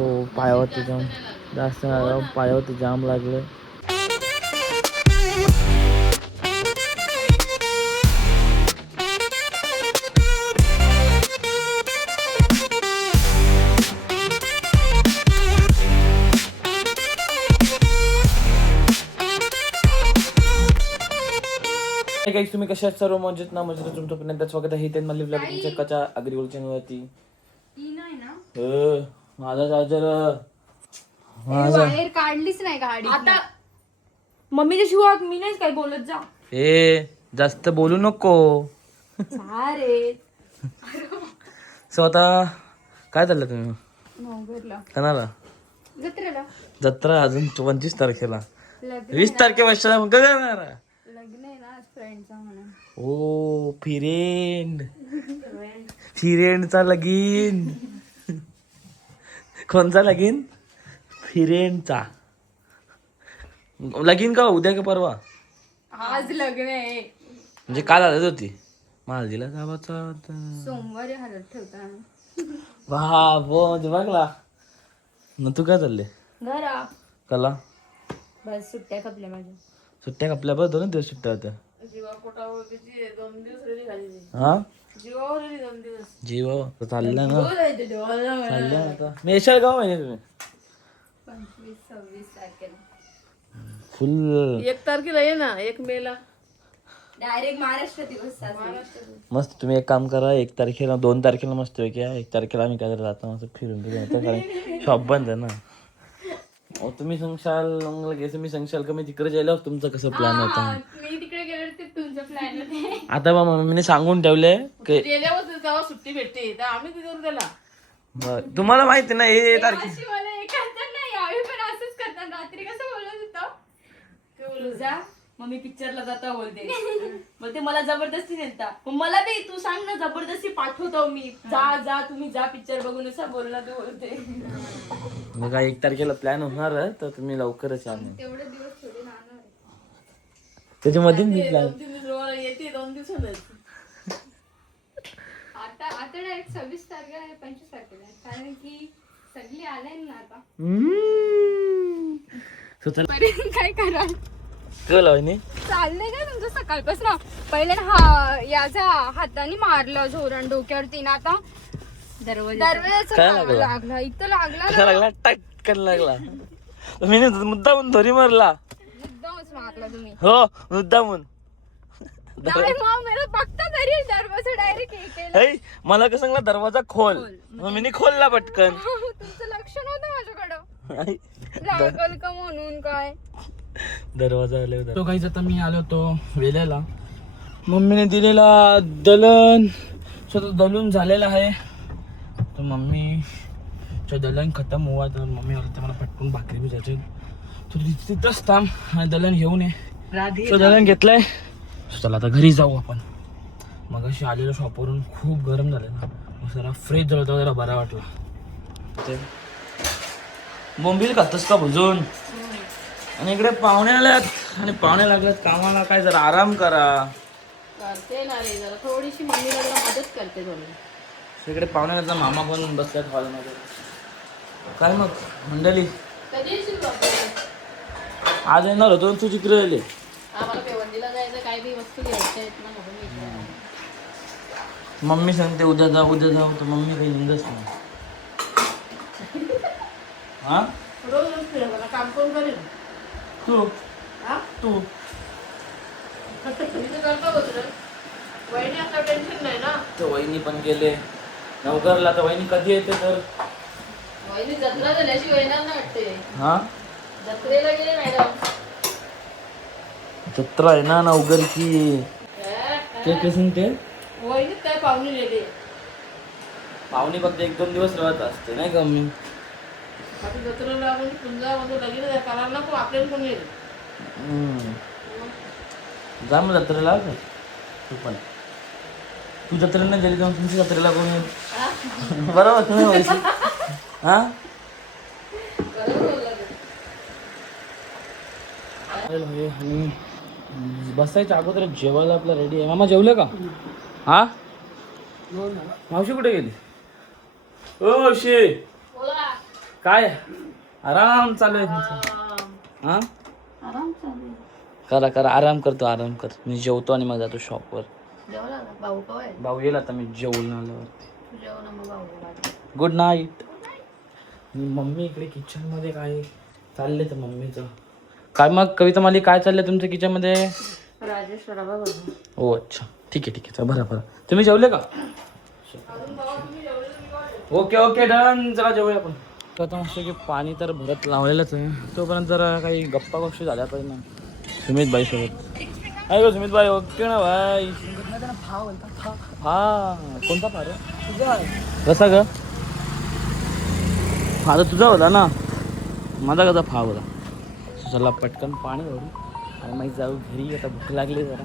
तो पायावरती जाम जास्त पायावरती जाम लागले. गाईस तुम्ही कशात सर्व मजेत ना मजेत तुमचं पुन्हा स्वागत आहे ते मला ब्लॉग तुमच्या कचा अग्रिवल चॅनलवरती. माझा चार्जर बाहेर काढलीच नाही गाडी आता मम्मीच्या शिवाय मी नाही काय बोलत जा. ए जास्त बोलू नको. अरे सो आता काय चाललं तुम्ही कणाला जत्रेला जत्रा अजून 25 तारखेला 20 तारखेपासून मग काय करणार लग्न आहे ना फ्रेंडचा म्हणून. ओ फिरेंडचा लगीन. कोणचा लगीन? फिरेंडचा लगीन का उद्या का परवा? आज लग्न आहे म्हणजे काल आलत होती मालदीला जावाचा सोमवारी हलत ठेवता. वा बघला मग तू काय चालले घरा कला बस सुट्ट्या खपल्या माझ्या. सुट्ट्या कपल्या बघ 2 दिवस सुट्ट्या होत्या. हा जीव चाललं ना चाललं आता मेशल गाव आहे तुम्ही 25-26 तारखेला फुल 1 तारखेला ये ना 1 मेला डायरेक्ट महाराष्ट्र दिवस. मस्त तुम्ही एक काम करा 1 तारखेला 2 तारखेला मस्त आहे की 1 तारखेला आम्ही काय जातो मस्त फिरून कारण शॉप बंद आहे ना. तुम्ही सांगशाल लगेच मी सांगशाल का मी तिकडे गेल्यावर तुमचं कसं प्लॅन होता. मी तिकडे गेले तर तुमचा प्लॅन होते. आता बा मम्मीने सांगून ठेवले की गेल्यावर तेव्हा सुट्टी भेटते तर आम्ही तिथून त्याला तुम्हाला माहिती ना हे तारखे मला एखादं नाही आम्ही पण असंच करतात. रात्री कसं बोलत होतं तुझा मग मी पिक्चरला जाता बोलते मग ते मला जबरदस्ती नेता मग मला बी तू सांग ना जबरदस्ती पाठवतो मी जा तुम्ही जा पिक्चर बघून असं बोलला तू बोलते. मग 1 तारखेला प्लॅन होणार आहे तर तुम्ही लवकरच या. तेवढे दिवस थोडे राहणार त्याच्यामध्ये मी प्लॅन 2 दिवस येते 2 दिवसात आता डायरेक्ट 26 तारखेला आहे 25 तारखेला आहे कारण की सगळी आले ना आता. काय कराल चाललंय का तुमचं सकाळपासून पहिले याचा हाताने मारलं जोरान डोक्यावरती ना आता दरवाजाचा लागला इथं लागला टक्कन लागला. मी मुद्दामून धरी मारला मुद्दामच मारला तुम्ही. हो मुद्दामून बघता तरी दरवाजा डायरेक्ट मला कसं सांगला दरवाजा खोल मग मी खोलला पटकन. तुमचं लक्ष नव्हतं माझ्याकडं लागल का म्हणून काय दरवाजा आले तो काहीच. आता मी आलो होतो वेल्याला मम्मीने दिलेला दलन स्वतः दलून झालेला आहे तर मम्मी दलन खतम हुआ तर मम्मी आली मला पटकून भाकरी बी जायचे तर तिथंच थांब दलन घेऊन ये. दलन घेतलंय चला आता घरी जाऊ आपण. मग अशी आलेलो शॉपवरून खूप गरम झालं ना मग जरा फ्रेश झालं होता जरा बरा वाटला. बोंबील खातोस का भुजून आणि इकडे पाहुणे आल्यात आणि पाहुणे लागल्यात कामाला काय जरा आराम करा करते ना रे जरा थोडीशी मम्मीला जरा मदत करते थोडी. इकडे पाहुण्याचा मामा पण बसल्यात हॉलमध्ये. काय मग मंडळी कधी येशील बाबा? आज येणार होतो तू चित्र आले. आम्हाला पेवंडीला जायचं काही बी वस्तू घ्यायच्या आहेत ना म्हणून मम्मी सांगते उद्या जाऊ तर मम्मी काही निंदच नाही. हा रोज मला काम कोण करेल तू तू वहिनी आता टेन्शन नाही ना. तर वहिनी पण गेले नवघरला तर वहिनी कधी येते तर वहिनी जत्रा झाल्याशिवाय येणार ना वाटते. हा जत्रेला गेले मॅडम जत्रा आहे ना नवघर की ते कसं ते वहिनी काय पाहुणे गेले पाहुणे फक्त 1-2 दिवस राहत असते नाही का मी आता जत्रेला आपण तुमचा म्हणजे लगेच करायला नको आपल्याला कोण येईल. जा मग जत्रेला तू पण तू जत्रेला गेली तेव्हा तुमच्या जत्रेला कोण येईल बरोबर तुम्ही व्हायची हा आणि बसायच्या अगोदर जेवायला आपलं रेडी आहे. मामा जेवलं का? हा मावशी कुठे गेली? ओ मावशी काय आराम चालू आहे तुमचा? हा आराम चालू आहे. करा करा आराम करतो आराम कर. मी जेवतो आणि मग जातो शॉपवर. जेवला का? भाऊ कवा आहे? भाऊ येईल आता मी जेवून आल्यावर. तू जेव ना मग भाऊ. Good night. मम्मी इकडे किचन मध्ये काय चाललंय तर मम्मीचं काय. मग कविता माली काय चाललंय तुमच्या किचन मध्ये? राजेश्वरा बाबा. हो अच्छा ठीक आहे ठीक आहे. बरं बरं तुम्ही जेवले का? Okay okay done. चला जेवूया आपण. आता मस्त की पाणी तर भरत लावलेलंच आहे. तोपर्यंत जरा काही गप्पा गोष्टी झाल्या पाहिजे ना सुमित भाई सोबत. आहे का सुमित भाई? ओके ना भाई. हा कोणता फार तुझा कसा ग? हा तर तुझा होता ना. माझा कसा फाव होता. चला पटकन पाणी भरू आणि मग जाऊ घरी. आता भूक लागली जरा.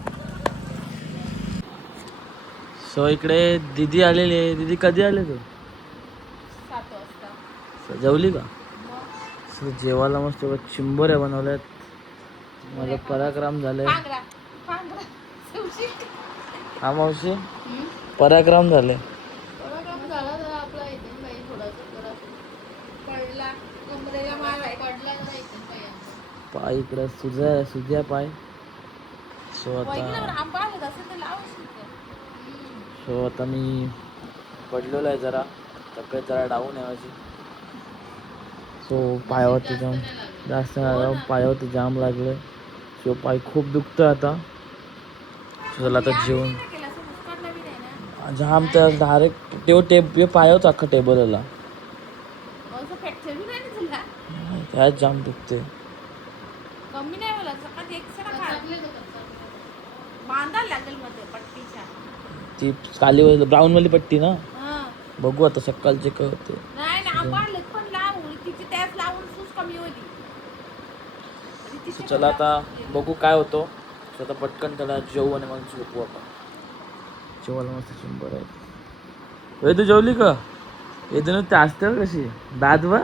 सो इकडे दीदी आलेली आहे. दीदी कधी आले तू? 7 वाजता. जेवली का? सो जेवायला मस्त चिंबोऱ्या बनवल्यात. माझं पराक्रम झालंय. हा मावशी पराक्रम झाले. पराक्रम झाला जरा आपला इथे काही थोडासा जरा पडला कमरेला मार आहे पडला जरा इथे काही पाय इकडे सुज्या पाय. सो आता मी पडलेलो आहे जरा. तब्येत जरा डाऊन आहे माझी. सो पायावरती जास्त पायावरती जाम लागले. सो पाय खूप दुखतं आता. चला आता जेवण जाम तर डायरेक्ट ते पायावरच अख्खा टेबल आला. त्यात जाम दुखते. कमी नाही बोला सकाळी बांधायला लागेल मध्ये पट्टीच्या. ती काली ब्राऊन वाली पट्टी ना. हा. बघू आता सकाळचे काय होते. नाही ना आंबाडले पण लावून तिची त्याच लावून सूज कमी होती. So चला आता बघू काय होतो. So आता पटकन त्याला जेवू आणि मग झोपू आपण. जेवायला मस्त चिंबर आहे. तू जेवली का? हे दोन ते असते कशी दाद बा.